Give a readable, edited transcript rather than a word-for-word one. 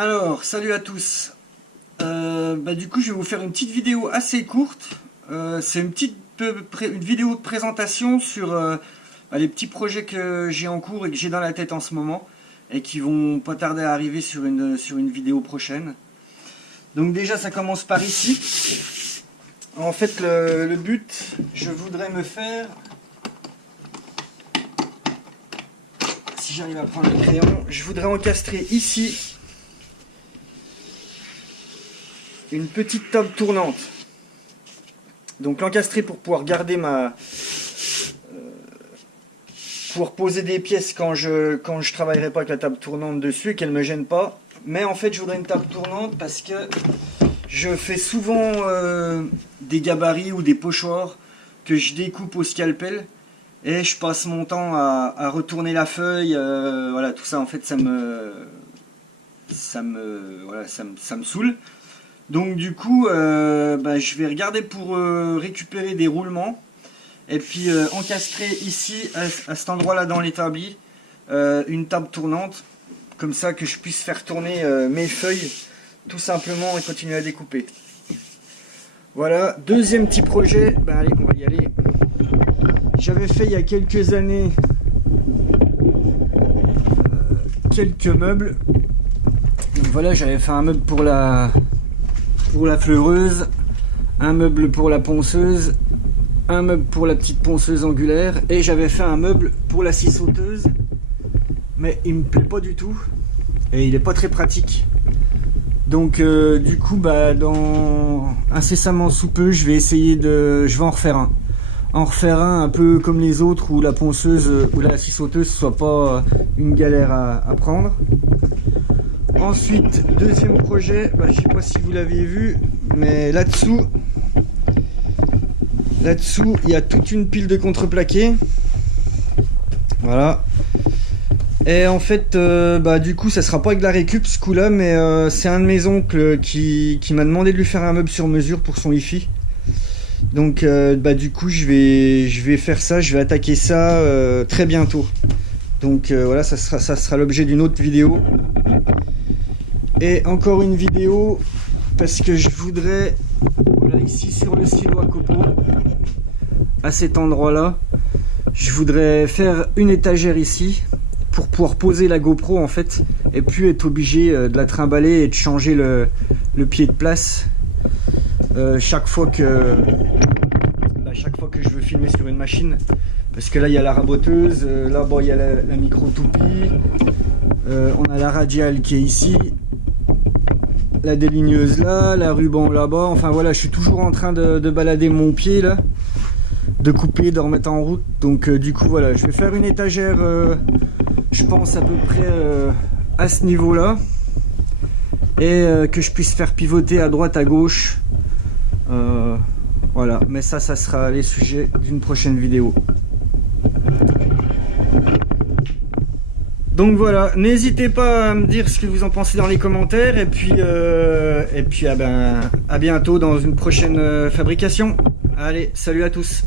Alors, salut à tous. Du coup, je vais vous faire une petite vidéo assez courte. C'est une vidéo de présentation sur les petits projets que j'ai en cours et que j'ai dans la tête en ce moment et qui vont pas tarder à arriver sur une vidéo prochaine. Donc déjà, ça commence par ici. En fait, le but, je voudrais me faire... Si j'arrive à prendre le crayon, je voudrais encastrer ici une petite table tournante. Donc l'encastrer pour pouvoir garder pour poser des pièces quand je travaillerai pas avec la table tournante dessus et qu'elle me gêne pas. Mais en fait, je voudrais une table tournante parce que je fais souvent des gabarits ou des pochoirs que je découpe au scalpel. Et je passe mon temps à retourner la feuille, voilà, tout ça en fait ça me saoule. Donc du coup je vais regarder pour récupérer des roulements et puis encastrer ici à cet endroit là dans l'établi une table tournante, comme ça que je puisse faire tourner mes feuilles tout simplement et continuer à découper. Voilà, deuxième petit projet, allez on va y aller. J'avais fait il y a quelques années quelques meubles. Donc voilà, j'avais fait un meuble pour la fleureuse, un meuble pour la ponceuse, un meuble pour la petite ponceuse angulaire et j'avais fait un meuble pour la scie sauteuse. Mais il me plaît pas du tout et il est pas très pratique. Donc du coup dans incessamment sous peu je vais en refaire un peu comme les autres où la ponceuse ou la scie sauteuse soit pas une galère à prendre. Ensuite, deuxième projet, je sais pas si vous l'avez vu, mais là-dessous il y a toute une pile de contreplaqué. Voilà. Et en fait, du coup, ça sera pas avec de la récup ce coup-là, mais c'est un de mes oncles qui m'a demandé de lui faire un meuble sur mesure pour son hi-fi. Donc du coup je vais faire ça, je vais attaquer ça très bientôt. Donc voilà, ça sera l'objet d'une autre vidéo. Et encore une vidéo parce que je voudrais, voilà, ici sur le silo à copeaux, à cet endroit là, je voudrais faire une étagère ici pour pouvoir poser la GoPro en fait et puis être obligé de la trimballer et de changer le pied de place chaque fois que je veux filmer sur une machine, parce que là il y a la raboteuse, là il y a la micro toupie, on a la radiale qui est ici, la déligneuse là, la ruban là-bas, enfin voilà, je suis toujours en train de balader mon pied là, de couper, de remettre en route. Donc du coup voilà, je vais faire une étagère je pense à peu près à ce niveau là et que je puisse faire pivoter à droite à gauche. Voilà, mais ça sera les sujets d'une prochaine vidéo. Donc voilà, n'hésitez pas à me dire ce que vous en pensez dans les commentaires et puis à bientôt dans une prochaine fabrication. Allez, salut à tous.